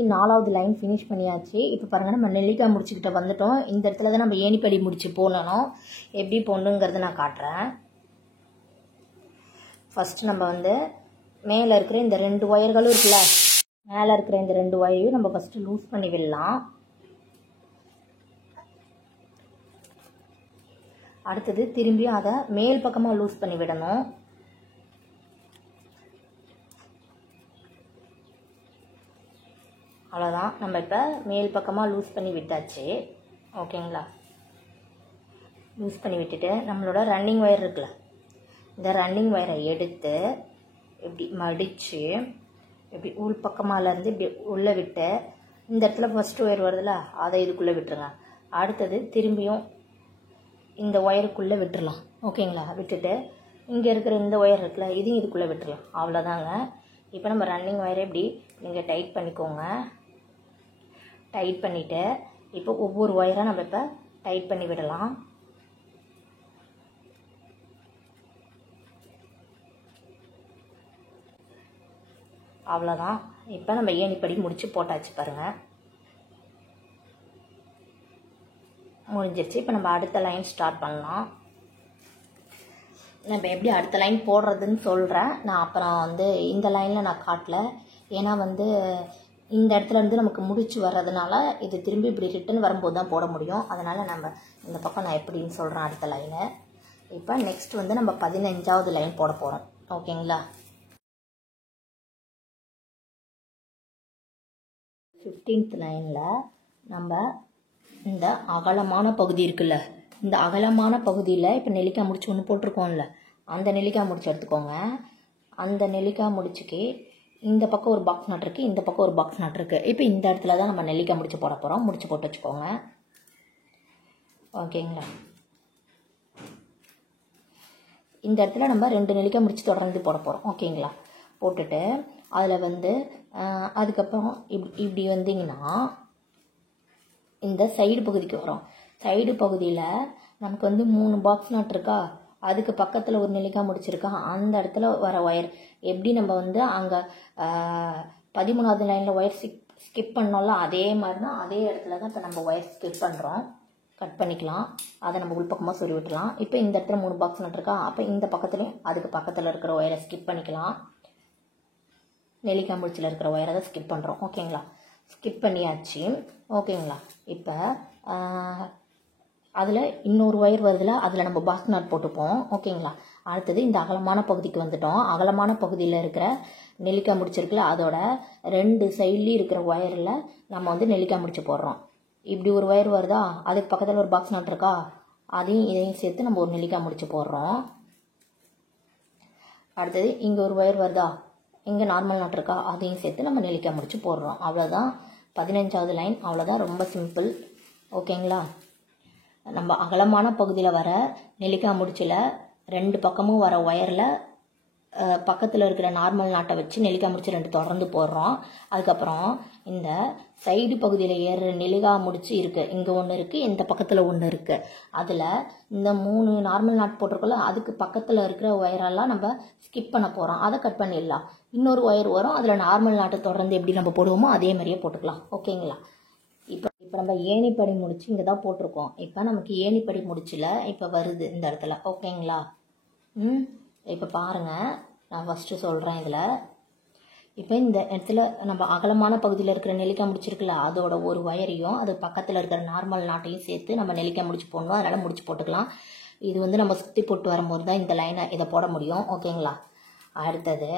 4வது line finish பண்ணியாச்சு. இப்போ பாருங்கள், நம்ம நெல்லிக்காய் முடிச்சுக்கிட்ட வந்துட்டோம். இந்த இடத்துல தான் நம்ம ஏணிப்படி முடிச்சு போடணும். எப்படி போடணுங்கிறத நான் காட்டுறேன். ஃபஸ்ட்டு நம்ம வந்து மேலே இருக்கிற இந்த 2 ஒயர்களும் இருக்குல்ல, மேலே இருக்கிற இந்த 2 ஒயரையும் நம்ம ஃபஸ்ட்டு லூஸ் பண்ணி விடலாம். அடுத்தது திரும்பியும் அதை மேல் பக்கமாக லூஸ் பண்ணி விடணும். அவ்வளோதான். நம்ம இப்போ மேல் பக்கமாக லூஸ் பண்ணி விட்டாச்சு. ஓகேங்களா? லூஸ் பண்ணி விட்டுட்டு நம்மளோட ரன்னிங் ஒயர் இருக்குல்ல, இந்த ரன்னிங் ஒயரை எடுத்து இப்படி மடித்து இப்படி உள் பக்கமாலேருந்து இப்படி உள்ளே விட்டு இந்த இடத்துல ஃபஸ்ட்டு ஒயர் வருதுல்ல, அதை இதுக்குள்ளே விட்டுருங்க. அடுத்தது திரும்பியும் இந்த ஒயருக்குள்ளே விட்டுடலாம். ஓகேங்களா? விட்டுட்டு இங்கே இருக்கிற இந்த ஒயர் இருக்குல்ல, இதையும் இதுக்குள்ளே விட்டுடலாம். அவ்வளோதாங்க. இப்போ நம்ம ரன்னிங் ஒயரை இப்படி நீங்கள் டைட் பண்ணிக்கோங்க. டைட் பண்ணிவிட்டு இப்போ ஒவ்வொரு ஒயராக நம்ம இப்போ டைட் பண்ணி விடலாம். அவ்வளோதான். இப்போ நம்ம ஏணிப்படி முடித்து போட்டாச்சு பாருங்கள், முடிஞ்சிருச்சு. இப்போ நம்ம அடுத்த லைன் ஸ்டார்ட் பண்ணலாம். நம்ம எப்படி அடுத்த லைன் போடுறதுன்னு சொல்கிறேன் நான். அப்புறம் வந்து இந்த லைனில் நான் காட்டல, ஏன்னா வந்து இந்த இடத்துல இருந்து நமக்கு முடிச்சு வர்றதுனால இது திரும்பி இப்படி ரிட்டன் வரும்போது தான் போட முடியும். அதனால் நம்ம இந்த பக்கம் நான் எப்படின்னு சொல்கிறேன் அடுத்த லைனை. இப்போ நெக்ஸ்ட் வந்து நம்ம 15வது லைன் போட போகிறோம். ஓகேங்களா? 15th லைனில் நம்ம இந்த அகலமான பகுதி இருக்குல்ல, இந்த அகலமான பகுதியில் இப்போ நெல்லிக்காய் முடிச்சு ஒன்று போட்டிருக்கோம்ல, அந்த நெல்லிக்காய் முடிச்சு எடுத்துக்கோங்க. அந்த நெல்லிக்காய் முடிச்சுக்கு இந்த பக்கம் ஒரு பாக்ஸ் நட் இருக்குது, இந்த பக்கம் ஒரு பாக்ஸ் நட் இருக்குது. இப்போ இந்த இடத்துல தான் நம்ம நெல்லிக்காய் முடிச்சு போட போகிறோம். முடிச்சு போட்டு வச்சுக்கோங்க. ஓகேங்களா? இந்த இடத்துல நம்ம 2 நெல்லிக்காய் முடிச்சு தொடர்ந்து போட போகிறோம். ஓகேங்களா? போட்டுட்டு அதில் வந்து அதுக்கப்புறம் இப்படி வந்தீங்கன்னா இந்த சைடு பகுதிக்கு வரும். சைடு பகுதியில் நமக்கு வந்து 3 பாக்ஸ் நட் இருக்கா, அதுக்கு பக்கத்தில் ஒரு நெல்லிக்காய் முடிச்சிருக்கா, அந்த இடத்துல வர ஒயர் எப்படி நம்ம வந்து அங்கே 13வது லைனில் ஒயர் ஸ்கிப் பண்ணோம்ல, அதே மாதிரி தான் அதே இடத்துல தான் இப்போ நம்ம ஒயர் ஸ்கிப் பண்ணுறோம். கட் பண்ணிக்கலாம். அதை நம்ம உள்பக்கமாக சொறி விட்டுலாம். இப்போ இந்த இடத்துல 3 பாக்ஸ் நட் இருக்கா, அப்போ இந்த பக்கத்துலேயும் அதுக்கு பக்கத்தில் இருக்கிற ஒயரை ஸ்கிப் பண்ணிக்கலாம். நெல்லிக்காய் முடிச்சில் இருக்கிற ஒயரை தான் ஸ்கிப் பண்ணுறோம். ஓகேங்களா? ஸ்கிப் பண்ணியாச்சு. ஓகேங்களா? இப்போ அதில் இன்னொரு ஒயர் வருதுல, அதில் நம்ம பாக்ஸ் நாட் போட்டுப்போம். ஓகேங்களா? அடுத்தது இந்த அகலமான பகுதிக்கு வந்துட்டோம். அகலமான பகுதியில் இருக்கிற நெல்லிக்காய் முடிச்சிருக்குல்ல, அதோட 2 சைட்லேயும் இருக்கிற ஒயரில் நம்ம வந்து நெல்லிக்காய் முடிச்சு போடுறோம். இப்படி ஒரு ஒயர் வருதா, அதுக்கு பக்கத்தில் ஒரு பாக்ஸ் நாட் இருக்கா, அதையும் இதையும் சேர்த்து நம்ம ஒரு நெல்லிக்காய் முடிச்சு போடுறோம். அடுத்தது இங்கே ஒரு ஒயர் வருதா, இங்கே நார்மல் நாட் இருக்கா, அதையும் சேர்த்து நம்ம நெல்லிக்காய் முடிச்சு போடுறோம். அவ்வளோதான் 15வது லைன். அவ்வளோதான், ரொம்ப சிம்பிள். ஓகேங்களா? நம்ம அகலமான பகுதியில் வர நெல்லிக்காய் முடிச்சில் 2 பக்கமும் வர ஒயரில் பக்கத்தில் இருக்கிற நார்மல் நாட்டை வச்சு நெல்லிக்காய் முடிச்சு 2 தொடர்ந்து போடுறோம். அதுக்கப்புறம் இந்த சைடு பகுதியில் ஏறுற நெல்லிக்காய் முடிச்சு இருக்குது, இங்கே ஒன்று இருக்குது, இந்த பக்கத்தில் ஒன்று இருக்குது. அதில் இந்த 3 நார்மல் நாட் போட்டிருக்கோம்ல, அதுக்கு பக்கத்தில் இருக்கிற ஒயரெல்லாம் நம்ம ஸ்கிப் பண்ண போகிறோம். அதை கட் பண்ணிடலாம். இன்னொரு ஒயர் வரும், அதில் நார்மல் நாட்டை தொடர்ந்து எப்படி நம்ம போடுவோமோ அதே மாதிரியே போட்டுக்கலாம். ஓகேங்களா? இப்போ நம்ம ஏணிப்படி முடிச்சு இங்கே தான் போட்டிருக்கோம். இப்போ நமக்கு ஏணிப்படி முடிச்சில் இப்போ வருது இந்த இடத்துல. ஓகேங்களா? இப்போ பாருங்கள், நான் ஃபஸ்ட்டு சொல்கிறேன். இதில் இப்போ இந்த இடத்துல நம்ம அகலமான பகுதியில் இருக்கிற நெல்லிக்காய் முடிச்சிருக்குல்ல, அதோட ஒரு ஒயரையும் அது பக்கத்தில் இருக்கிற நார்மல் நாட்டையும் சேர்த்து நம்ம நெல்லிக்காய் முடிச்சு போடணும். அதனால் முடிச்சு போட்டுக்கலாம். இது வந்து நம்ம சுற்றி போட்டு வரும்போது தான் இந்த லைனை இதை போட முடியும். ஓகேங்களா? அடுத்தது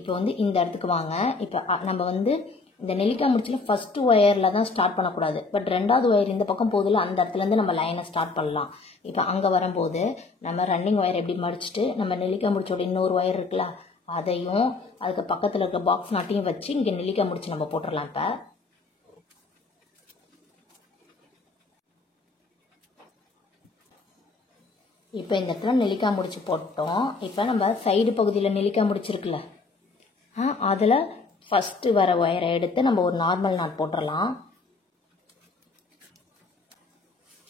இப்போ வந்து இந்த இடத்துக்கு வாங்க. இப்போ நம்ம வந்து இந்த நெல்லிக்காய் முடிச்சில் ஃபஸ்ட்டு ஒயரில் தான் ஸ்டார்ட் பண்ணக்கூடாது. பட் 2வது ஒயர் இந்த பக்கம் போதில் அந்த இடத்துலேருந்து நம்ம லைனை ஸ்டார்ட் பண்ணலாம். இப்போ அங்கே வரும்போது நம்ம ரன்னிங் ஒயர் எப்படி மடிச்சுட்டு நம்ம நெல்லிக்காய் முடிச்சோட இன்னொரு ஒயர் இருக்குல்ல, அதையும் அதுக்கு பக்கத்தில் இருக்க பாக்ஸ் நாட்டையும் வச்சு இங்கே நெல்லிக்காய் முடிச்சு நம்ம போட்டுடலாம். இப்போ இந்த இடத்துல நெல்லிக்காய் முடிச்சு போட்டோம். இப்போ நம்ம சைடு பகுதியில் நெல்லிக்காய் முடிச்சிருக்குல்ல, அதில் ஃபஸ்ட்டு வர ஒயரை எடுத்து நம்ம ஒரு நார்மல் நாட் போட்டுடலாம்.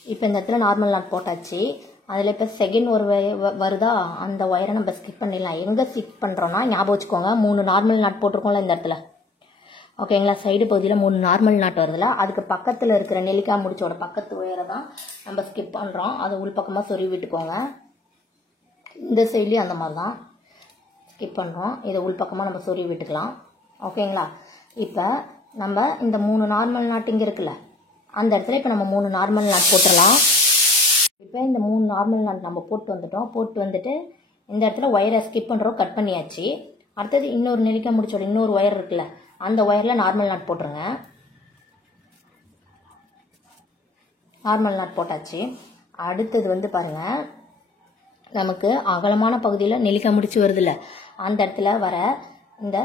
இப்போ இந்த இடத்துல நார்மல் நாட் போட்டாச்சு. அதில் இப்போ செகண்ட் ஒரு வருதா, அந்த ஒயரை நம்ம ஸ்கிப் பண்ணிடலாம். எங்கே ஸ்கிப் பண்ணுறோன்னா ஞாபகம் வச்சுக்கோங்க, 3 நார்மல் நாட் போட்டிருக்கோம்ல இந்த இடத்துல, ஓகேங்களா. சைடு பகுதியில் 3 நார்மல் நாட் வருதுல, அதுக்கு பக்கத்தில் இருக்கிற நெல்லிக்காய் முடிச்சோட பக்கத்து உயரை தான் நம்ம ஸ்கிப் பண்ணுறோம். அதை உள்பக்கமாக சொருவி விட்டுக்கோங்க. இந்த சைட்லேயும் அந்த மாதிரி தான் ஸ்கிப் பண்ணுறோம். இதை உள்பக்கமாக நம்ம சொருவி விட்டுக்கலாம். ஓகேங்களா. இப்போ நம்ம இந்த 3 நார்மல் நாட் இங்கே இருக்குல்ல, அந்த இடத்துல இப்போ நம்ம 3 நார்மல் நாட் போட்டுடலாம். இப்போ இந்த 3 நார்மல் நாட் நம்ம போட்டு வந்துட்டோம். போட்டு வந்துட்டு இந்த இடத்துல ஒயரை ஸ்கிப் பண்ணுறோம், கட் பண்ணியாச்சு. அடுத்தது இன்னொரு நெல்லிக்காய் முடிச்சோட இன்னொரு ஒயர் இருக்குல்ல, அந்த ஒயரில் நார்மல் நாட் போட்டுருங்க. நார்மல் நாட் போட்டாச்சு. அடுத்தது வந்து பாருங்கள், நமக்கு அகலமான பகுதியில் நெல்லிக்காய் முடிச்சு வருதுல்ல, அந்த இடத்துல வர இந்த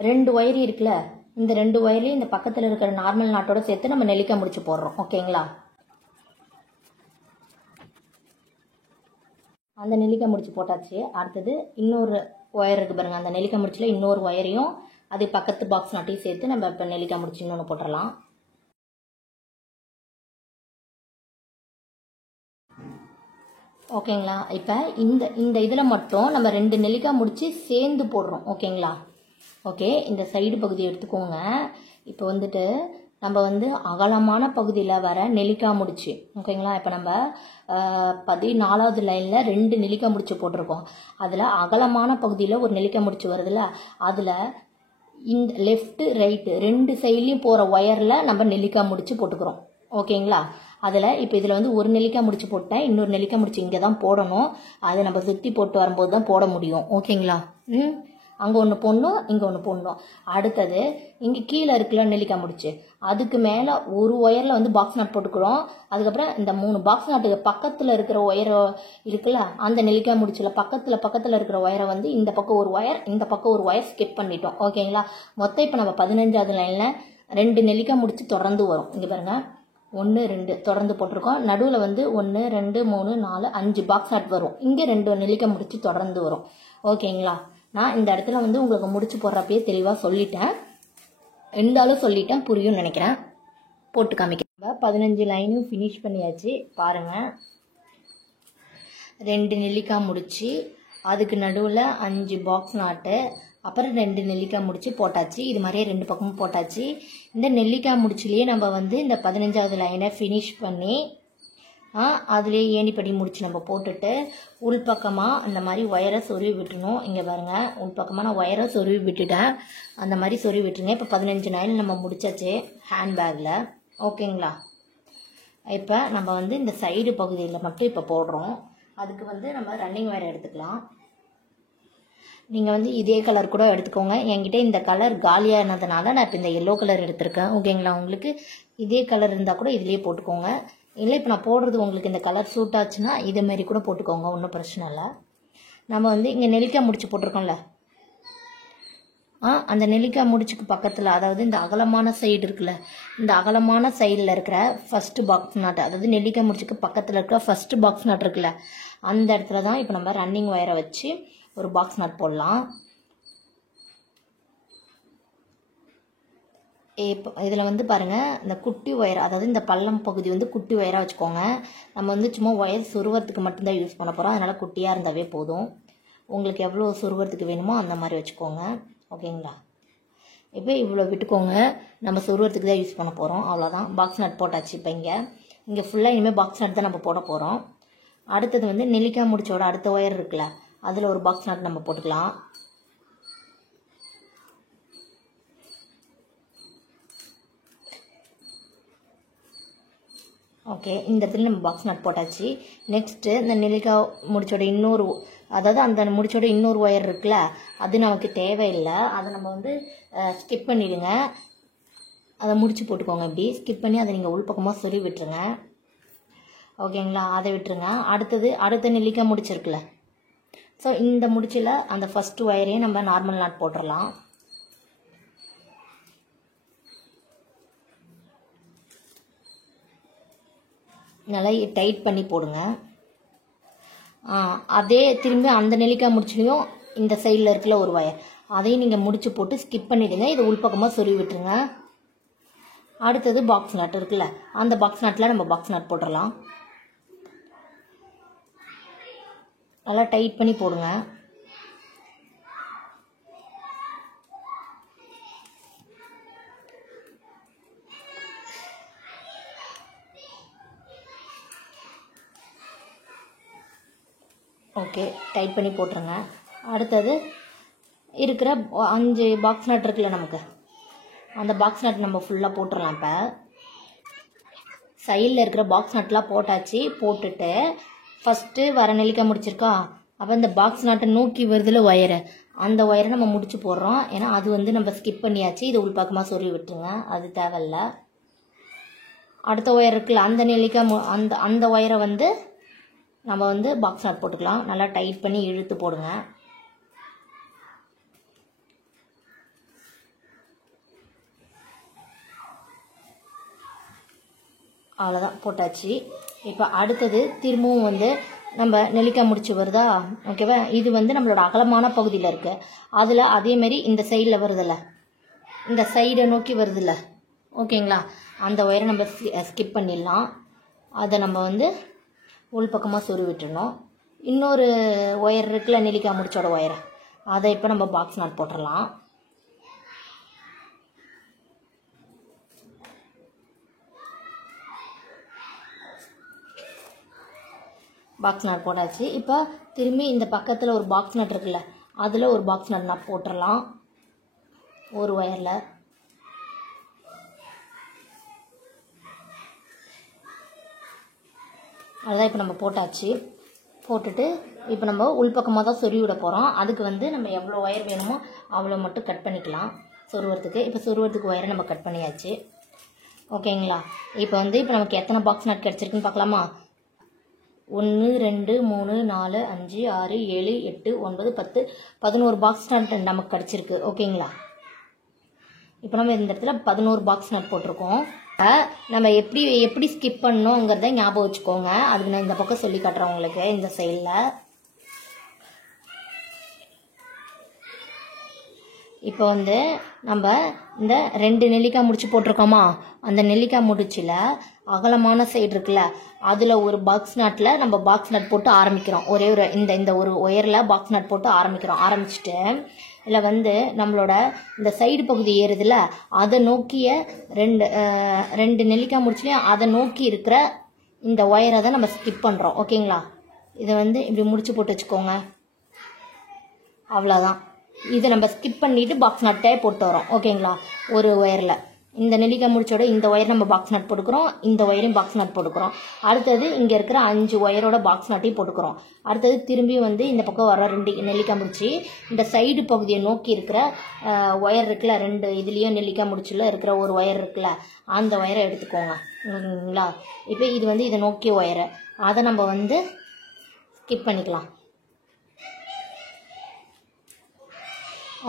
2 ஒயரி இருக்குல்ல, இந்த 2 ஒயர்லையும் இந்த பக்கத்தில் இருக்கிற நார்மல் நாட்டோட சேர்த்து நம்ம நெல்லிக்காய் முடிச்சு போடுறோம். ஓகேங்களா. அந்த நெல்லிக்காய் முடிச்சு போட்டாச்சு. அடுத்தது இன்னொரு ஒயர் இருக்குது பாருங்கள், அந்த நெல்லிக்காய் முடிச்சில் இன்னொரு ஒயரையும் அது பக்கத்து பாக்ஸ் நாட்டையும் சேர்த்து நம்ம இப்போ நெல்லிக்காய் முடிச்சு இன்னொன்று போட்டுடலாம். ஓகேங்களா. இப்போ இந்த இதில் மட்டும் நம்ம 2 நெல்லிக்காய் முடிச்சு சேர்ந்து போடுறோம். ஓகேங்களா. ஓகே, இந்த சைடு பகுதி எடுத்துக்கோங்க. இப்போ வந்துட்டு நம்ம வந்து அகலமான பகுதியில் வர நெல்லிக்காய் முடிச்சு, ஓகேங்களா. இப்போ நம்ம 14வது லைனில் 2 நெல்லிக்காய் முடிச்சு போட்டிருக்கோம். அதில் அகலமான பகுதியில் ஒரு நெல்லிக்காய் முடிச்சு வருதுல்ல, அதில் இந்த லெஃப்ட் ரைட்டு 2 சைட்லையும் போகிற ஒயரில் நம்ம நெல்லிக்காய் முடிச்சு போட்டுக்கிறோம். ஓகேங்களா. அதில் இப்போ இதில் வந்து ஒரு நெல்லிக்காய் முடிச்சு போட்டேன், இன்னொரு நெல்லிக்காய் முடிச்சு இங்கே தான் போடணும். அதை நம்ம சுற்றி போட்டு வரும்போது தான் போட முடியும். ஓகேங்களா. அங்கே ஒன்று போடணும், இங்கே ஒன்று போடணும். அடுத்தது இங்கே கீழே இருக்குல்ல நெல்லிக்காய் முடிச்சு, அதுக்கு மேலே ஒரு ஒயரில் வந்து பாக்ஸ் நாட் போட்டுக்கிறோம். அதுக்கப்புறம் இந்த 3 பாக்ஸ் நாட்டுக்கு பக்கத்தில் இருக்கிற ஒயர் இருக்குல்ல, அந்த நெல்லிக்காய் முடிச்சில் பக்கத்தில் இருக்கிற ஒயரை வந்து இந்த பக்கம் ஒரு ஒயர், இந்த பக்கம் ஒரு ஒயர் ஸ்கிப் பண்ணிட்டோம். ஓகேங்களா. மொத்தம் இப்போ நம்ம 15வது லைனில் 2 நெல்லிக்காய் முடிச்சு தொடர்ந்து வரும். இங்கே பாருங்கள், 1 2 தொடர்ந்து போட்டிருக்கோம். நடுவில் வந்து 1 2 3 4 5 பாக்ஸ் நாட் வரும். இங்கே 2 நெல்லிக்காய் முடிச்சு தொடர்ந்து வரும். ஓகேங்களா. நான் இந்த இடத்துல வந்து உங்களுக்கு முடிச்சு போடுறப்பயே தெளிவாக சொல்லிட்டேன், இருந்தாலும் சொல்லிட்டேன், புரியும்னு நினைக்கிறேன். போட்டு காமிக்கிறேன். 15 லைனும் ஃபினிஷ் பண்ணியாச்சு. பாருங்கள், 2 நெல்லிக்காய் முடிச்சு, அதுக்கு நடுவில் 5 பாக்ஸ் நாட்டு, அப்புறம் 2 நெல்லிக்காய் முடிச்சு போட்டாச்சு. இது மாதிரியே 2 பக்கமும் போட்டாச்சு. இந்த நெல்லிக்காய் முடிச்சுலேயே நம்ம வந்து இந்த 15வது லைனை ஃபினிஷ் பண்ணி அதுலேயே ஏணிப்படி முடிச்சு நம்ம போட்டுட்டு உள்பக்கமாக அந்த மாதிரி ஒயரை சொருவி விட்டுணும். இங்கே பாருங்கள், உள்பக்கமாக நான் ஒயரை சொருவி விட்டுட்டேன். அந்த மாதிரி சொருவி விட்டுருங்க. இப்போ 15 லைன் நம்ம முடிச்சாச்சு ஹேண்ட்பேக்கில். ஓகேங்களா. இப்போ நம்ம வந்து இந்த சைடு பகுதியில் மட்டும் இப்போ போடுறோம். அதுக்கு வந்து நம்ம ரன்னிங் ஒயர் எடுத்துக்கலாம். நீங்கள் வந்து இதே கலர் கூட எடுத்துக்கோங்க. என்கிட்ட இந்த கலர் காலியானதுனால நான் இப்போ இந்த எல்லோ கலர் எடுத்திருக்கேன். ஓகேங்களா. உங்களுக்கு இதே கலர் இருந்தால் கூட இதிலே போட்டுக்கோங்க. இல்லை இப்போ நான் போடுறது உங்களுக்கு இந்த கலர் சூட் ஆச்சுன்னா இதேமாரி கூட போட்டுக்கோங்க, ஒன்றும் பிரச்சனை இல்லை. நம்ம வந்து இங்கே நெல்லிக்காய் முடிச்சு போட்டிருக்கோம்ல, அந்த நெல்லிக்காய் முடிச்சுக்கு பக்கத்தில், அதாவது இந்த அகலமான சைடு இருக்குல்ல, இந்த அகலமான சைடில் இருக்கிற ஃபஸ்ட்டு பாக்ஸ் நாட், அதாவது நெல்லிக்காய் முடிச்சுக்கு பக்கத்தில் இருக்கிற ஃபஸ்ட்டு பாக்ஸ் நாட் இருக்குல்ல, அந்த இடத்துல தான் இப்போ நம்ம ரன்னிங் ஒயரை வச்சு ஒரு பாக்ஸ் நாட் போடலாம். இப்போ இதில் வந்து பாருங்கள், இந்த குட்டி ஒயர், அதாவது இந்த பள்ளம் பகுதி வந்து குட்டி ஒயராக வச்சுக்கோங்க. நம்ம வந்து சும்மா ஒயர் சுருவறதுக்கு மட்டும்தான் யூஸ் பண்ண போகிறோம். அதனால் குட்டியாக இருந்தாவே போதும். உங்களுக்கு எவ்வளோ சுருவறதுக்கு வேணுமோ அந்த மாதிரி வச்சுக்கோங்க. ஓகேங்களா. இப்போ இவ்வளோ விட்டுக்கோங்க, நம்ம சுருவறதுக்கு தான் யூஸ் பண்ண போகிறோம். அவ்வளோதான். பாக்ஸ் நாட் போட்டாச்சு. இப்போ இங்கே ஃபுல்லாக இனிமேல் பாக்ஸ் நாட் தான் நம்ம போட போகிறோம். அடுத்தது வந்து நெல்லிக்காய் முடிச்சோட அடுத்த ஒயர் இருக்குல்ல, அதில் ஒரு பாக்ஸ் நாட் நம்ம போட்டுக்கலாம். ஓகே, இந்த இடத்துல நம்ம பாக்ஸ் நாட் போட்டாச்சு. நெக்ஸ்ட்டு இந்த நெல்லிக்காய் முடிச்சோட இன்னொரு, அதாவது அந்த முடிச்சோட இன்னொரு ஒயர் இருக்குல்ல, அது நமக்கு தேவையில்லை. அதை நம்ம வந்து ஸ்கிப் பண்ணிவிடுங்க. அதை முடிச்சு போட்டுக்கோங்க. இப்படி ஸ்கிப் பண்ணி அதை நீங்கள் உள்பக்கமாக சொருவி விட்டுருங்க. ஓகேங்களா. அதை விட்டுருங்க. அடுத்த நெல்லிக்காய் முடிச்சிருக்குல்ல, ஸோ இந்த முடிச்சில் அந்த ஃபஸ்ட்டு ஒயரையும் நம்ம நார்மல் நாட் போட்டுடலாம். நல்லா டைட் பண்ணி போடுங்க. அதே திரும்பி அந்த நெல்லிக்காய் முடிச்சுலையும் இந்த சைடில் இருக்குல்ல ஒரு ஒயர், அதையும் நீங்கள் முடிச்சு போட்டு ஸ்கிப் பண்ணிவிடுங்க. இதை உள்பக்கமாக சொருவி விட்டுருங்க. அடுத்தது பாக்ஸ் நாட் இருக்குல்ல, அந்த பாக்ஸ் நாட்டில் நம்ம பாக்ஸ் நாட் போட்டுடலாம். நல்லா டைட் பண்ணி போடுங்க. ஓகே, டைட் பண்ணி போட்டுருங்க. அடுத்தது இருக்கிற 5 பாக்ஸ் நட் இருக்குல்ல நமக்கு, அந்த பாக்ஸ் நட் நம்ம ஃபுல்லாக போட்டுடலாம். இப்போ சைடில் இருக்கிற பாக்ஸ் நட்லாம் போட்டாச்சு. போட்டுட்டு ஃபஸ்ட்டு வர நெல்லிக்காய் முடிச்சிருக்கா, அப்போ இந்த பாக்ஸ் நட்டை நோக்கி வருதுல ஒயரு, அந்த ஒயரை நம்ம முடிச்சு போடுறோம். ஏன்னா அது வந்து நம்ம ஸ்கிப் பண்ணியாச்சு. இது உள்பக்கமாக சொருவி விட்டுருங்க, அது தேவையில்லை. அடுத்த ஒயர் இருக்குல்ல, அந்த நெல்லிக்காய் அந்த ஒயரை வந்து நம்ம வந்து பாக்ஸ் நட் போட்டுக்கலாம். நல்லா டைட் பண்ணி இழுத்து போடுங்க. அவ்வளோதான், போட்டாச்சு. இப்போ அடுத்தது திரும்பவும் வந்து நம்ம நெல்லிக்காய் முடிச்சு வருதா, ஓகேவா? இது வந்து நம்மளோட அகலமான பகுதியில் இருக்குது. அதில் அதேமாரி இந்த சைடில் வருதில்ல, இந்த சைடை நோக்கி வருதில்ல, ஓகேங்களா? அந்த ஒயரை நம்ம ஸ்கிப் பண்ணிடலாம். அதை நம்ம வந்து உள்பக்கமாக சொருவி விட்டுறணும். இன்னொரு ஒயர் இருக்குல்ல, நெல்லிக்காய் முடிச்சோட ஒயரை, அதை இப்போ நம்ம பாக்ஸ் நாட் போட்டுடலாம். பாக்ஸ் நாட் போட்டாச்சு. இப்போ திரும்பி இந்த பக்கத்தில் ஒரு பாக்ஸ் நட் இருக்குல்ல, அதில் ஒரு பாக்ஸ் நட் போட்டுடலாம் ஒரு ஒயரில். அதுதான் இப்போ நம்ம போட்டாச்சு. போட்டுட்டு இப்போ நம்ம உள்பக்கமாக தான் சொருவி விட போகிறோம். அதுக்கு வந்து நம்ம எவ்வளோ ஒயர் வேணுமோ அவ்வளோ மட்டும் கட் பண்ணிக்கலாம் சொருவறதுக்கு. இப்போ சொருவறதுக்கு ஒயரை நம்ம கட் பண்ணியாச்சு, ஓகேங்களா? இப்போ நமக்கு எத்தனை பாக்ஸ் நட் கிடச்சிருக்குன்னு பார்க்கலாமா? 1 2 3 4 5 6 7 8 9 10 11 பாக்ஸ் நட் நமக்கு கிடச்சிருக்கு, ஓகேங்களா? இப்போ நம்ம இந்த இடத்துல 11 பாக்ஸ் நட் போட்டிருக்கோம். நம்ம எப்படி ஸ்கிப் பண்ணணுங்கிறத ஞாபகம் வச்சுக்கோங்க. அதுக்கு நான் இந்த பக்கம் சொல்லி காட்டுறேன் உங்களுக்கு. இந்த சைடில் இப்போ நம்ம இந்த 2 நெல்லிக்காய் முடிச்சு போட்டிருக்கோமா, அந்த நெல்லிக்காய் முடிச்சில் அகலமான சைடு இருக்குல்ல, அதில் ஒரு பாக்ஸ் நட்டில் நம்ம பாக்ஸ் நட் போட்டு ஆரம்பிக்கிறோம். ஒரே ஒரு இந்த ஒரு ஒயரில் பாக்ஸ் நட் போட்டு ஆரம்பிக்கிறோம். ஆரம்பிச்சுட்டு இதில் நம்மளோட இந்த சைடு பகுதி ஏறுதுல, அதை நோக்கிய 2 நெல்லிக்காய் முடிச்சுலையும் அதை நோக்கி இருக்கிற இந்த ஒயரை தான் நம்ம ஸ்கிப் பண்ணுறோம், ஓகேங்களா? இதை இப்படி முடிச்சு போட்டு வச்சுக்கோங்க. அவ்வளோதான். இதை நம்ம ஸ்கிப் பண்ணிவிட்டு பாக்ஸ் நட்டே போட்டு வரோம், ஓகேங்களா? ஒரு ஒயரில் இந்த நெல்லிக்காய் முடிச்சோட இந்த ஒயர் நம்ம பாக்ஸ் நட் போட்டுக்கிறோம், இந்த ஒயரையும் பாக்ஸ் நட் போட்டுக்கிறோம். அடுத்தது இங்கே இருக்கிற 5 ஒயரோட பாக்ஸ் நட்டையும் போட்டுக்கிறோம். அடுத்தது திரும்பி இந்த பக்கம் வர 2 நெல்லிக்காய் முடிச்சு இந்த சைடு பகுதியை நோக்கி இருக்கிற ஒயர் இருக்குல்ல, 2 இதுலேயும் நெல்லிக்காய் முடிச்சுல இருக்கிற ஒரு ஒயர் இருக்குல்ல, அந்த ஒயரை எடுத்துக்கோங்க, ஓகேங்களா? இப்போ இது இதை நோக்கிய ஒயரை, அதை நம்ம ஸ்கிப் பண்ணிக்கலாம்,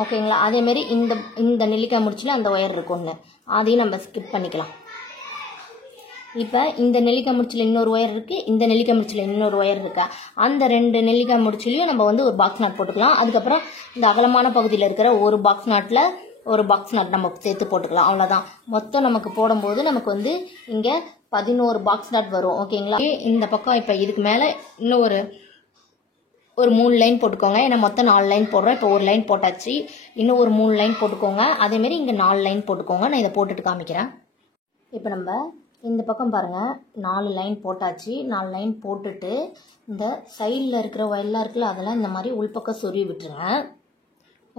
ஓகேங்களா? அதேமாரி இந்த நெல்லிக்காய் முடிச்சுல அந்த ஒயர் இருக்கு ஒன்று, அதையும் நம்ம ஸ்கிப் பண்ணிக்கலாம். இப்போ இந்த நெல்லிக்காய் முடிச்சில் இன்னொரு ஒயர் இருக்குது, இந்த நெல்லிக்காய் முடிச்சில் இன்னொரு ஒயர் இருக்கா, அந்த 2 நெல்லிக்காய் முடிச்சிலையும் நம்ம ஒரு பாக்ஸ் நாட் போட்டுக்கலாம். அதுக்கப்புறம் இந்த அகலமான பகுதியில் இருக்கிற ஒரு பாக்ஸ் நாட்டில் ஒரு பாக்ஸ் நாட் நம்ம சேர்த்து போட்டுக்கலாம். அவ்வளோதான். மொத்தம் நமக்கு போடும்போது நமக்கு இங்கே 11 பாக்ஸ் நாட் வரும், ஓகேங்களா? இந்த பக்கம் இப்போ இதுக்கு மேலே இன்னும் ஒரு 3 லைன் போட்டுக்கோங்க. ஏன்னா மொத்தம் 4 லைன் போடுறோம். இப்போ ஒரு லைன் போட்டாச்சு, இன்னும் ஒரு 3 லைன் போட்டுக்கோங்க. அதேமாரி இங்கே 4 லைன் போட்டுக்கோங்க. நான் இதை போட்டுட்டு காமிக்கிறேன். இப்போ நம்ம இந்த பக்கம் பாருங்கள், 4 லைன் போட்டாச்சு. 4 லைன் போட்டுட்டு இந்த சைடில் இருக்கிற ஒயர்லாம் இருக்குல்ல, அதெல்லாம் இந்த மாதிரி உள்பக்கம் சொருவி விட்டுருங்க,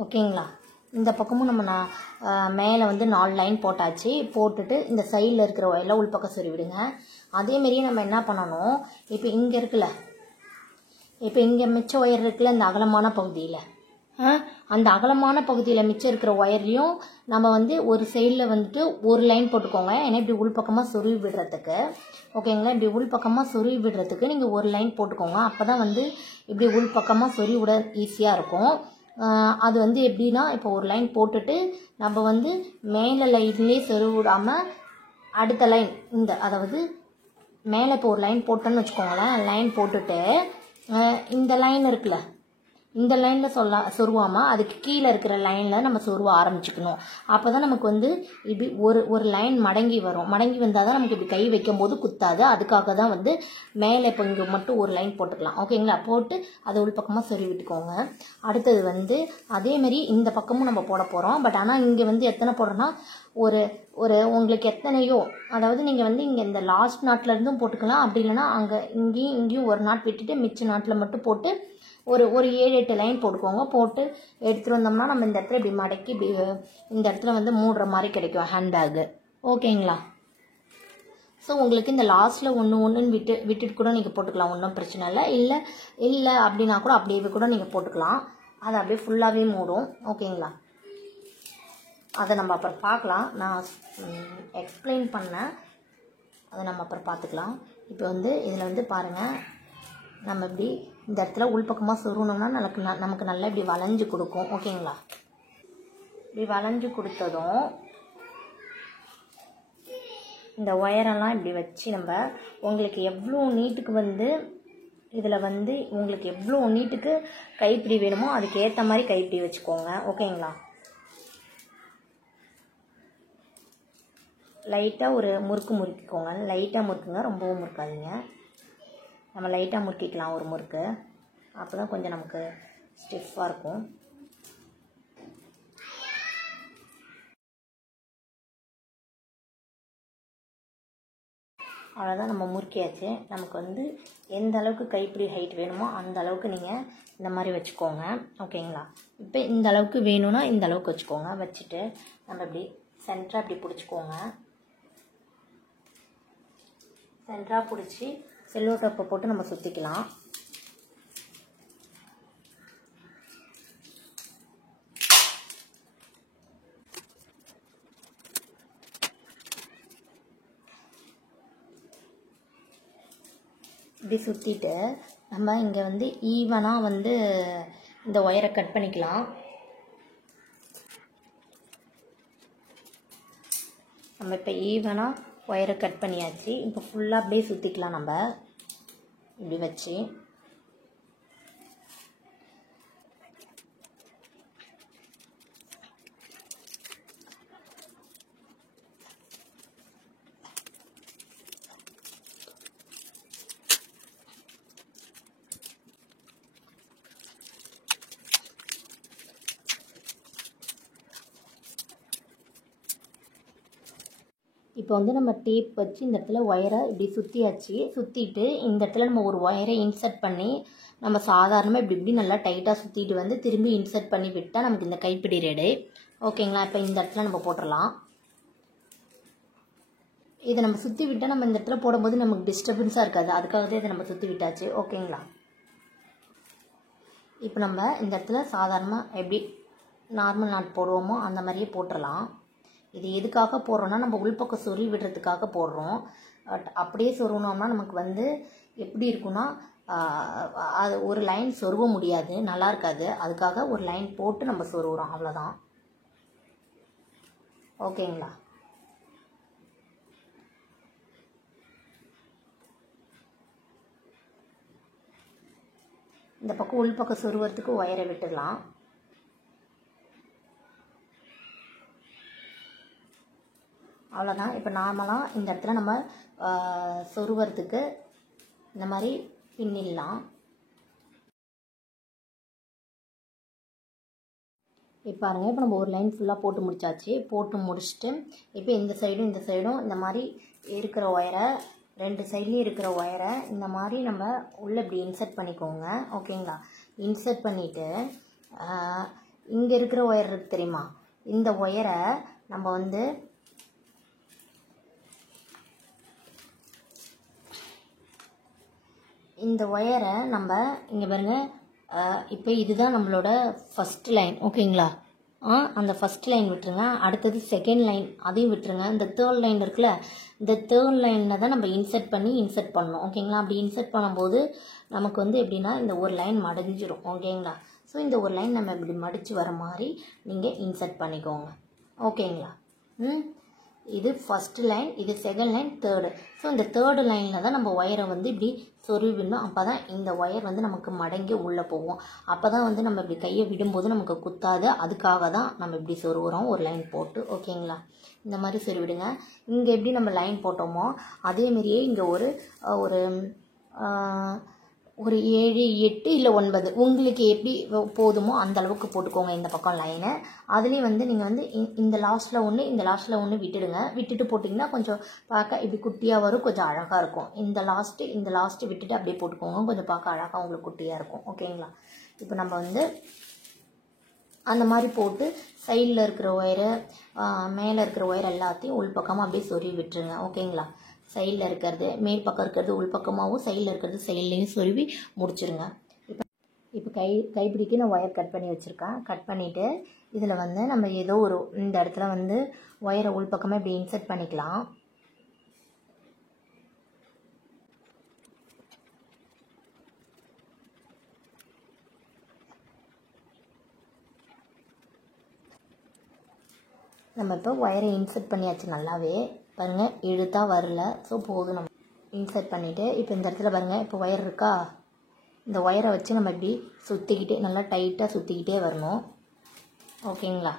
ஓகேங்களா? இந்த பக்கமும் நம்ம மேலே 4 லைன் போட்டாச்சு. போட்டுட்டு இந்த சைடில் இருக்கிற ஒயர்லாம் உள்பக்கம் சொருவி விடுங்க. அதேமாரியே நம்ம என்ன பண்ணணும், இப்போ இங்கே இருக்குல்ல, இப்போ இங்கே மிச்ச ஒயர் இருக்குல்ல, இந்த அகலமான பகுதியில், அந்த அகலமான பகுதியில் மிச்சம் இருக்கிற ஒயர்லையும் நம்ம ஒரு சைடில் ஒரு லைன் போட்டுக்கோங்க. ஏன்னா இப்படி உள்பக்கமாக சொருவி விடுறதுக்கு, ஓகேங்களா? இப்படி உள்பக்கமாக சொருவி விடுறதுக்கு நீங்கள் ஒரு லைன் போட்டுக்கோங்க. அப்போ தான் இப்படி உள்பக்கமாக சொருவி விட ஈஸியாக இருக்கும். அது எப்படின்னா, இப்போ ஒரு லைன் போட்டுட்டு நம்ம மேலே லைன்லேயே சொருவி விடாமல் அடுத்த லைன் அதாவது மேலே இப்போ ஒரு லைன் போட்டோன்னு வச்சுக்கோங்களேன். லைன் போட்டுட்டு இந்த லைன் இருக்குல்ல, இந்த லைனில் சொருவாமல் அதுக்கு கீழே இருக்கிற லைனில் நம்ம சொருவ ஆரம்பிச்சுக்கணும். அப்போ தான் நமக்கு இப்படி ஒரு லைன் மடங்கி வரும். மடங்கி வந்தால் தான் நமக்கு இப்படி கை வைக்கும் போது குத்தாது. அதுக்காக தான் மேலே இப்போ இங்கே மட்டும் ஒரு லைன் போட்டுக்கலாம், ஓகேங்களா? போட்டு அதை உள்பக்கமாக சொருவி விட்டுக்கோங்க. அடுத்தது அதேமாரி இந்த பக்கமும் நம்ம போட போகிறோம். பட் ஆனால் இங்கே எத்தனை போடுறோன்னா, ஒரு உங்களுக்கு எத்தனையோ, அதாவது நீங்கள் இங்கே இந்த லாஸ்ட் நாட்டில் இருந்தும் போட்டுக்கலாம். அப்படி இல்லைன்னா அங்கே இங்கேயும் ஒரு நாட் விட்டுட்டு மிச்ச நாட்டில் மட்டும் போட்டு ஒரு ஒரு 7-8 லைன் போட்டுக்கோங்க. போட்டு எடுத்துகிட்டு வந்தோம்னா நம்ம இந்த இடத்துல இப்படி மடக்கி இப்படி இந்த இடத்துல வந்து மூடுற மாதிரி கிடைக்கும் ஹேண்ட்பேக்கு. ஓகேங்களா? ஸோ உங்களுக்கு இந்த லாஸ்ட்டில் ஒன்றுன்னு விட்டுட்டு கூட நீங்கள் போட்டுக்கலாம், ஒன்றும் பிரச்சனை இல்லை அப்படின்னா கூட அப்படியே கூட நீங்கள் போட்டுக்கலாம். அதை அப்படியே ஃபுல்லாகவே மூடும். ஓகேங்களா? அதை நம்ம அப்புறம் பார்க்கலாம். நான் எக்ஸ்பிளைன் பண்ணேன், அதை நம்ம அப்புறம் பார்த்துக்கலாம். இப்போ வந்து இதில் வந்து பாருங்கள், நம்ம இப்படி இந்த இடத்துல உள்பக்கமாக சொருகணும்னா நமக்கு நல்லா இப்படி வளைஞ்சு கொடுக்கும். ஓகேங்களா? இப்படி வளைஞ்சு கொடுத்ததும் இந்த ஒயரெல்லாம் இப்படி வச்சு நம்ம உங்களுக்கு எவ்வளோ நீட்டுக்கு வந்து இதில் வந்து உங்களுக்கு எவ்வளோ நீட்டுக்கு கைப்பிடி வேணுமோ அதுக்கு ஏற்ற மாதிரி கைப்பிடி வச்சுக்கோங்க. ஓகேங்களா? லைட்டாக ஒரு முறுக்கிக்கோங்க. லைட்டாக முறுக்குங்க, ரொம்பவும் முறுக்காதீங்க. நம்ம லைட்டாக முறுக்கிக்கலாம் ஒரு முறுக்கு. அப்போ தான் கொஞ்சம் நமக்கு ஸ்டிஃபாக இருக்கும். அவ்வளோதான், நம்ம முறுக்கியாச்சு. நமக்கு வந்து எந்த அளவுக்கு கைப்பிடி ஹைட் வேணுமோ அந்த அளவுக்கு நீங்கள் இந்த மாதிரி வச்சுக்கோங்க. ஓகேங்களா? இப்போ இந்த அளவுக்கு வேணும்னா இந்த அளவுக்கு வச்சுக்கோங்க. வச்சுட்டு நம்ம இப்படி சென்டராக இப்படி பிடிச்சிக்கோங்க. சென்டராக பிடிச்சி செல்லோ டேப்பை போட்டு நம்ம சுற்றிக்கலாம். இப்படி சுற்றிட்டு நம்ம இங்கே வந்து ஈவனாக வந்து இந்த ஒயரை கட் பண்ணிக்கலாம். நம்ம இப்போ ஈவனாக ஒயரை கட் பண்ணியாச்சு. இப்போ ஃபுல்லாக அப்படியே சுற்றிக்கலாம். நம்ம இப்படி வச்சு இப்போ வந்து நம்ம டேப் வச்சு இந்த இடத்துல ஒயரை இப்படி சுற்றியாச்சு. சுற்றிட்டு இந்த இடத்துல நம்ம ஒரு ஒயரை இன்சர்ட் பண்ணி நம்ம சாதாரணமாக இப்படி நல்லா டைட்டாக சுற்றிட்டு வந்து திரும்பி இன்சர்ட் பண்ணி விட்டால் நமக்கு இந்த கைப்பிடி ரெடி. ஓகேங்களா? இப்போ இந்த இடத்துல நம்ம போட்டுடலாம். இதை நம்ம சுற்றி விட்டால் நம்ம இந்த இடத்துல போடும்போது நமக்கு டிஸ்டர்பன்ஸாக இருக்காது. அதுக்காக தான் இதை நம்ம சுற்றி விட்டாச்சு. ஓகேங்களா? இப்போ நம்ம இந்த இடத்துல சாதாரணமாக எப்படி நார்மல் நாட் போடுவோமோ அந்த மாதிரியே போட்டுடலாம். இது எதுக்காக போடுறோன்னா நம்ம உள்பக்கம் சொருவி விடுறதுக்காக போடுறோம். அப்படியே சொருவினோம்னா நமக்கு வந்து எப்படி இருக்குன்னா அது ஒரு லைன் சொருவ முடியாது, நல்லா இருக்காது. அதுக்காக ஒரு லைன் போட்டு நம்ம சொருவுறோம், அவ்வளோதான். ஓகேங்களா? இந்த பக்கம் உள்பக்கம் சொருவறதுக்கு ஒயரை விட்டுடலாம். அவ்வளோதான். இப்போ நார்மலாக இந்த இடத்துல நம்ம சொருவறதுக்கு இந்த மாதிரி பின்னிடலாம். இப்போ பாருங்கள், இப்போ நம்ம ஒரு லைன் ஃபுல்லாக போட்டு முடிச்சாச்சு. போட்டு முடிச்சுட்டு இப்போ இந்த சைடும் இந்த மாதிரி இருக்கிற ஒயரை, ரெண்டு சைட்லேயும் இருக்கிற ஒயரை இந்த மாதிரி நம்ம உள்ளே இப்படி இன்சர்ட் பண்ணிக்கோங்க. ஓகேங்களா? இன்சர்ட் பண்ணிவிட்டு இங்கே இருக்கிற ஒயர் இருக்குது தெரியுமா, இந்த ஒயரை நம்ம வந்து இந்த ஒயரை நம்ம இங்கே பாருங்கள், இப்போ இதுதான் நம்மளோட ஃபஸ்ட் லைன். ஓகேங்களா? அந்த ஃபஸ்ட் லைன் விட்டுருங்க. அடுத்தது செகண்ட் லைன், அதையும் விட்டுருங்க. இந்த தேர்ட் லைன் இருக்குல்ல, இந்த தேர்ட் லைனில் தான் நம்ம இன்சர்ட் பண்ணணும். ஓகேங்களா? அப்படி இன்சர்ட் பண்ணும்போது நமக்கு வந்து எப்படின்னா இந்த ஒரு லைன் மடிஞ்சிரும். ஓகேங்களா? ஸோ இந்த ஒரு லைன் நம்ம இப்படி மடித்து வர மாதிரி நீங்கள் இன்சர்ட் பண்ணிக்கோங்க. ஓகேங்களா? இது ஃபஸ்ட்டு லைன், இது செகண்ட் லைன், தேர்டு. ஸோ இந்த தேர்டு லைனில் தான் நம்ம ஒயரை வந்து இப்படி சொருவிடணும். அப்போ தான் இந்த ஒயர் வந்து நமக்கு மடங்கி உள்ளே போகும். அப்போ தான் வந்து நம்ம இப்படி கையை விடும்போது நமக்கு குத்தாது. அதுக்காக தான் நம்ம இப்படி சொருவுறோம், ஒரு லைன் போட்டு. ஓகேங்களா? இந்த மாதிரி சொருவிடுங்க. இங்கே எப்படி நம்ம லைன் போட்டோமோ அதேமாரியே இங்கே ஒரு ஒரு 7, 8 இல்லை 9 உங்களுக்கு எப்படி போதுமோ அந்த அளவுக்கு போட்டுக்கோங்க இந்த பக்கம் லைனை. அதுலேயும் வந்து நீங்கள் வந்து இந்த லாஸ்ட்டில் ஒன்று இந்த லாஸ்ட்டில் ஒன்று விட்டுடுங்க. விட்டுட்டு போட்டிங்கன்னா கொஞ்சம் பார்க்க இப்படி குட்டியாக வரும், கொஞ்சம் அழகாக இருக்கும். இந்த லாஸ்ட்டு விட்டுட்டு அப்படியே போட்டுக்கோங்க, கொஞ்சம் பார்க்க அழகாக உங்களுக்கு குட்டியாக இருக்கும். ஓகேங்களா? இப்போ நம்ம வந்து அந்த மாதிரி போட்டு சைடில் இருக்கிற ஒயரு மேலே இருக்கிற ஒயர் எல்லாத்தையும் உள்பக்கமாக அப்படியே சொருவி விட்டுருங்க. ஓகேங்களா? சைடில் இருக்கிறது மேல் பக்கம் இருக்கிறது உள்பக்கமாகவும் சைடில் இருக்கிறது சைட்லேயும் சொருவி முடிச்சிருங்க. இப்போ கைப்பிடிக்கு நான் ஒயர் கட் பண்ணி வச்சுருக்கேன். கட் பண்ணிவிட்டு இதில் வந்து நம்ம ஏதோ ஒரு இந்த இடத்துல வந்து ஒயரை உள்பக்கமாக இப்படி இன்சர்ட் பண்ணிக்கலாம். நம்ம இப்போ ஒயரை இன்சர்ட் பண்ணியாச்சு. நல்லாவே பாருங்கள், இழுத்தா வரல. ஸோ போதும். நம்ம இன்சர்ட் பண்ணிவிட்டு இப்போ இந்த இடத்துல பாருங்கள், இப்போ ஒயர் இருக்கா, இந்த ஒயரை வச்சு நம்ம இப்படி சுற்றிக்கிட்டே நல்லா டைட்டாக சுற்றிக்கிட்டே வரணும். ஓகேங்களா?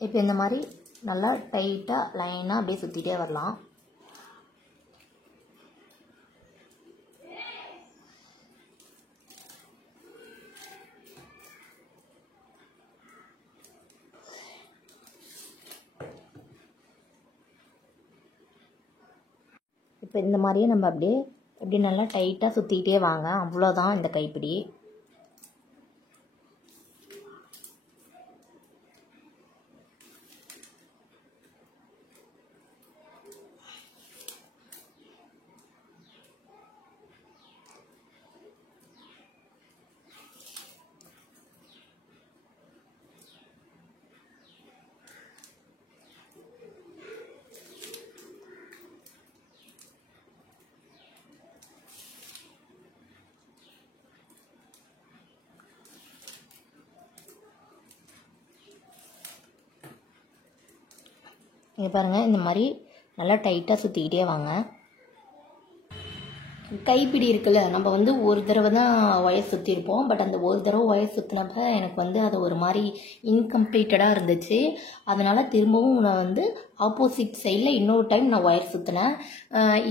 இப்போ இந்த மாதிரி நல்லா டைட்டாக லைனாக அப்படியே சுற்றிட்டே வரலாம். இப்போ இந்த மாதிரியே நம்ம அப்படியே இப்படி நல்லா டைட்டாக சுற்றிக்கிட்டே வாங்க. அவ்வளோதான் இந்த கைப்பிடி. இங்கே பாருங்கள், இந்த மாதிரி நல்லா டைட்டாக சுற்றிக்கிட்டே வாங்க. கைப்பிடி இருக்குல்ல, நம்ம வந்து ஒரு தடவை தான் ஒயர் சுற்றிருப்போம். பட் அந்த ஒரு தடவை ஒயர் சுற்றினப்ப எனக்கு வந்து அது ஒரு மாதிரி இன்கம்ப்ளீட்டடாக இருந்துச்சு. அதனால் திரும்பவும் நான் வந்து ஆப்போசிட் சைடில் இன்னொரு டைம் நான் ஒயர் சுற்றினேன்.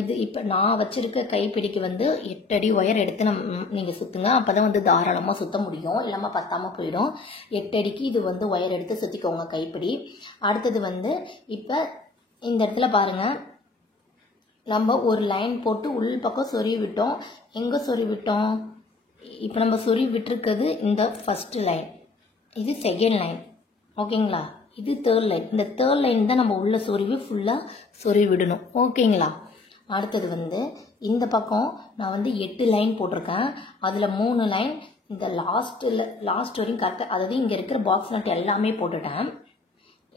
இது இப்போ நான் வச்சுருக்க கைப்பிடிக்கு வந்து 8 அடி ஒயர் எடுத்து நீங்கள் சுற்றுங்க. அப்போ தான் வந்து தாராளமாக சுற்ற முடியும், இல்லாமல் பத்தாமல் போயிடும். 8 அடிக்கு இது வந்து ஒயர் எடுத்து சுற்றிக்கோங்க கைப்பிடி. அடுத்தது வந்து இப்போ இந்த இடத்துல பாருங்கள், நம்ம ஒரு லைன் போட்டு உள் பக்கம் சொருவி விட்டோம். எங்கே சொருவி விட்டோம்? இப்போ நம்ம சொருவி விட்டுருக்கிறது இந்த ஃபஸ்ட்டு லைன், இது செகண்ட் லைன். ஓகேங்களா? இது தேர்ட் லைன். இந்த தேர்ட் லைன் தான் நம்ம உள்ளே சொருவி ஃபுல்லாக சொருவி விடணும். ஓகேங்களா? அடுத்தது வந்து இந்த பக்கம் நான் வந்து 8 லைன் போட்டிருக்கேன். அதில் 3 லைன் இந்த லாஸ்ட் வரையும் கரெக்டாக, அதாவது இங்கே இருக்கிற பாக்ஸ் நட் எல்லாமே போட்டுட்டேன்.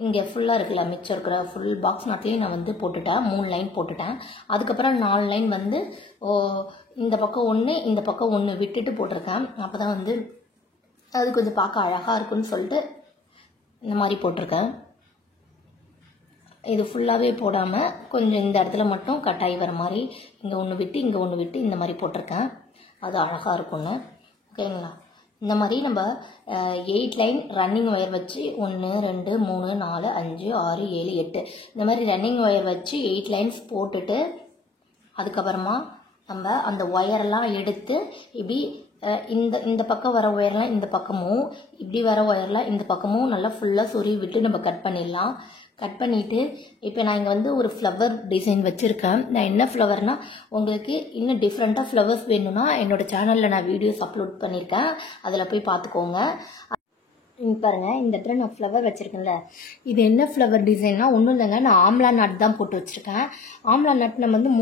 இங்கே ஃபுல்லாக இருக்குல்ல, மிச்சம் இருக்கிற ஃபுல் பாக்ஸ் நாட்லேயும் நான் வந்து போட்டுட்டேன். 3 லைன் போட்டுட்டேன். அதுக்கப்புறம் 4 லைன் வந்து இந்த பக்கம் 1 இந்த பக்கம் 1 விட்டுட்டு போட்டிருக்கேன். அப்போ தான் வந்து அது கொஞ்சம் பார்க்க அழகாக இருக்குன்னு சொல்லிட்டு இந்த மாதிரி போட்டிருக்கேன். இது ஃபுல்லாகவே போடாமல் கொஞ்சம் இந்த இடத்துல மட்டும் கட்டாயி வர மாதிரி இங்கே 1 விட்டு இங்கே 1 விட்டு இந்த மாதிரி போட்டிருக்கேன். அது அழகாக இருக்கும்னு. ஓகேங்களா? இந்த மாதிரி நம்ம 8 லைன் ரன்னிங் ஒயர் வச்சு 1 2 3 4 5 6 7 8 இந்த மாதிரி ரன்னிங் ஒயர் வச்சு 8 லைன்ஸ் போட்டுட்டு அதுக்கப்புறமா நம்ம அந்த ஒயரெல்லாம் எடுத்து இப்படி இந்த பக்கம் வர ஒயர்லாம் இந்த பக்கமும், இப்படி வர ஒயர்லாம் இந்த பக்கமும் நல்லா ஃபுல்லாக சொருவி விட்டு நம்ம கட் பண்ணிடலாம். கட் பண்ணிவிட்டு இப்போ நான் இங்கே வந்து ஒரு ஃப்ளவர் டிசைன் வச்சுருக்கேன். நான் என்ன ஃப்ளவர்னால், உங்களுக்கு இன்னும் டிஃப்ரெண்ட்டாக ஃப்ளவர்ஸ் வேணும்னா என்னோடய சேனலில் நான் வீடியோஸ் அப்லோட் பண்ணியிருக்கேன், அதில் போய் பார்த்துக்கோங்க. பாருங்கள், இந்த இடத்துல நான் ஃப்ளவர் வச்சுருக்கேன்ல, இது என்ன ஃப்ளவர் டிசைன்னா ஒன்றும் இல்லைங்க, நான் ஆம்லா நட் தான் போட்டு வச்சுருக்கேன். ஆம்லா நட் நம்ம வந்து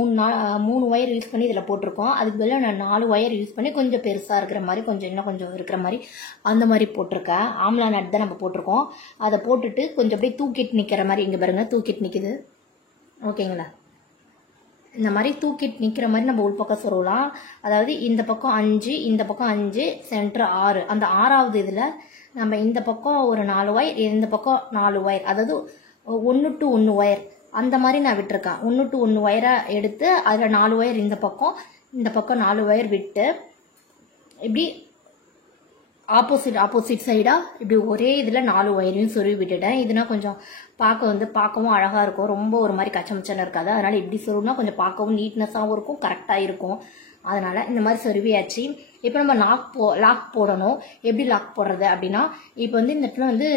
3 ஒயர் யூஸ் பண்ணி இதில் போட்டிருக்கோம். அதுக்கு பதிலாக நான் 4 ஒயர் யூஸ் பண்ணி கொஞ்சம் பெருசாக இருக்கிற மாதிரி, கொஞ்சம் இன்னும் கொஞ்சம் இருக்கிற மாதிரி அந்த மாதிரி போட்டிருக்கேன். ஆம்லா நட் தான் நம்ம போட்டிருக்கோம். அதை போட்டுட்டு கொஞ்சம் அப்படியே தூக்கிட்டு நிற்கிற மாதிரி, இங்கே பாருங்கள் தூக்கிட்டு நிற்கிது. ஓகேங்களா? இந்த மாதிரி தூக்கிட்டு நிற்கிற மாதிரி நம்ம உள்பக்கம் சொருவலாம். அதாவது இந்த பக்கம் 5 இந்த பக்கம் 5 சென்டர் 6, அந்த 6வது இதில் நம்ம இந்த பக்கம் ஒரு 4 ஒயர், இந்த பக்கம் 4 ஒயர், அதாவது 1 to 1 ஒயர் அந்த மாதிரி நான் விட்டுருக்கேன். 1 to 1 ஒயரை எடுத்து அதில் 4 ஒயர் இந்த பக்கம் 4 ஒயர் விட்டு இப்படி ஆப்போசிட் சைடாக இப்படி ஒரே இதில் 4 ஒயரையும் சொருவி விட்டுட்டேன். இதுனா கொஞ்சம் பார்க்கவும் அழகாக இருக்கும், ரொம்ப ஒரு மாதிரி கச்சமச்சன்னு இருக்காது. அதனால் இப்படி சொருவினா கொஞ்சம் பார்க்கவும் நீட்னஸாகவும் இருக்கும், கரெக்டாக இருக்கும். அதனால் இந்த மாதிரி சொருவியாச்சு. இப்போ நம்ம லாக் போடணும். எப்படி லாக் போடுறது அப்படின்னா, இப்போ வந்து இந்த இடத்துல வந்து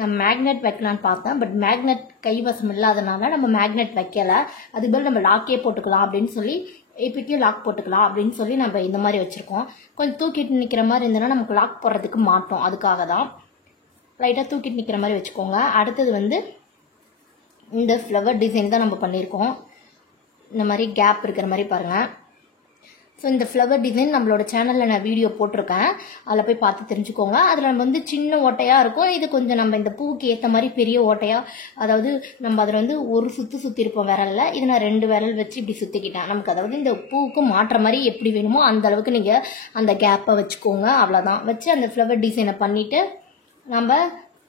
நான் மேக்னெட் வைக்கலான்னு பார்த்தேன். பட் மேக்னெட் கைவசம் இல்லாதனால நம்ம மேக்னெட் வைக்கலை. அதுக்கு பதில் நம்ம லாக்கே போட்டுக்கலாம் அப்படின்னு சொல்லி, இப்போக்கே லாக் போட்டுக்கலாம் அப்படின்னு சொல்லி நம்ம இந்த மாதிரி வச்சுருக்கோம். கொஞ்சம் தூக்கிட்டு நிற்கிற மாதிரி இருந்ததுன்னா நமக்கு லாக் போடுறதுக்கு மாட்டோம். அதுக்காக தான் லைட்டாக தூக்கிட்டு நிற்கிற மாதிரி வச்சுக்கோங்க. அடுத்தது வந்து இந்த ஃப்ளவர் டிசைன் தான் நம்ம பண்ணியிருக்கோம். இந்த மாதிரி கேப் இருக்கிற மாதிரி பாருங்கள். ஸோ இந்த ஃப்ளவர் டிசைன் நம்மளோட சேனலில் நான் வீடியோ போட்டிருக்கேன், அதில் போய் பார்த்து தெரிஞ்சுக்கோங்க. அதில் வந்து சின்ன ஓட்டையாக இருக்கும், இது கொஞ்சம் நம்ம இந்த பூவுக்கு ஏற்ற மாதிரி பெரிய ஓட்டையாக, அதாவது நம்ம அதில் வந்து ஒரு சுற்றிருப்போம் விரலில். இது நான் 2 விரல் வச்சு இப்படி சுற்றிக்கிட்டேன். நமக்கு அதாவது இந்த பூவுக்கு மாற்ற மாதிரி எப்படி வேணுமோ அந்த அளவுக்கு நீங்கள் அந்த கேப்பை வச்சுக்கோங்க. அவ்வளோதான். வச்சு அந்த ஃப்ளவர் டிசைனை பண்ணிவிட்டு நம்ம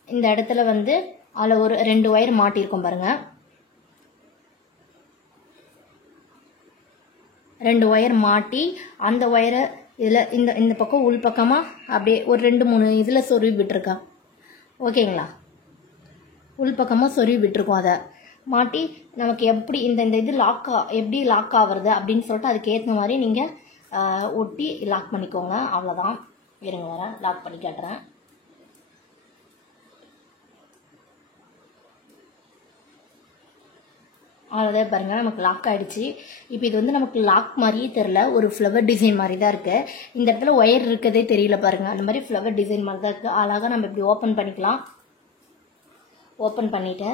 இந்த இடத்துல வந்து அதில் ஒரு 2 ஒயர் மாட்டியிருக்கோம் பாருங்கள். 2 ஒயர் மாட்டி அந்த ஒயரை இதில் இந்த பக்கம் உள் பக்கமாக அப்படியே ஒரு 2-3 இதில் சொருவி விட்டுருக்கேன். ஓகேங்களா? உள் பக்கமாக சொருவி விட்டுருக்கோம். அதை மாட்டி நமக்கு எப்படி இந்த இது எப்படி லாக் ஆகுறது அப்படின்னு சொல்லிட்டு அதுக்கு ஏற்ற மாதிரி நீங்கள் ஒட்டி லாக் பண்ணிக்கோங்க. அவ்வளோதான். இருங்க வரேன், லாக் பண்ணி காட்டுறேன். அவ்வளோதான் பாருங்கள், நமக்கு லாக் ஆகிடுச்சு. இப்போ இது வந்து நமக்கு லாக் மாதிரியே தெரில, ஒரு ஃப்ளவர் டிசைன் மாதிரி தான் இருக்குது. இந்த இடத்துல ஒயர் இருக்கதே தெரியல பாருங்கள். அந்த மாதிரி ஃப்ளவர் டிசைன் மாதிரி தான் இருக்குது. அழகாக நம்ம இப்படி ஓப்பன் பண்ணிக்கலாம். ஓப்பன் பண்ணிவிட்டு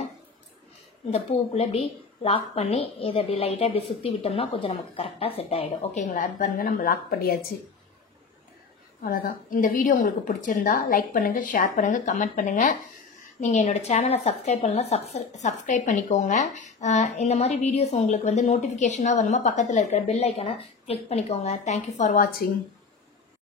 இந்த பூவுக்குள்ளே இப்படி லாக் பண்ணி இதை அப்படி லைட்டாக இப்படி சுற்றி விட்டோம்னா கொஞ்சம் நமக்கு கரெக்டாக செட் ஆகிடும். ஓகேங்களா? பாருங்கள், நம்ம லாக் பண்ணியாச்சு. அவ்வளோதான். இந்த வீடியோ உங்களுக்கு பிடிச்சிருந்தா லைக் பண்ணுங்கள், ஷேர் பண்ணுங்கள், கமெண்ட் பண்ணுங்கள். நீங்கள் என்னோட சேனலை சப்ஸ்கிரைப் பண்ணலாம், சப்ஸ்கிரைப் பண்ணிக்கோங்க. இந்த மாதிரி வீடியோஸ் உங்களுக்கு வந்து நோட்டிஃபிகேஷனாக வரணுமா, பக்கத்தில் இருக்கிற பெல் ஐக்கானை கிளிக் பண்ணிக்கோங்க. தேங்க்யூ ஃபார் வாட்சிங்.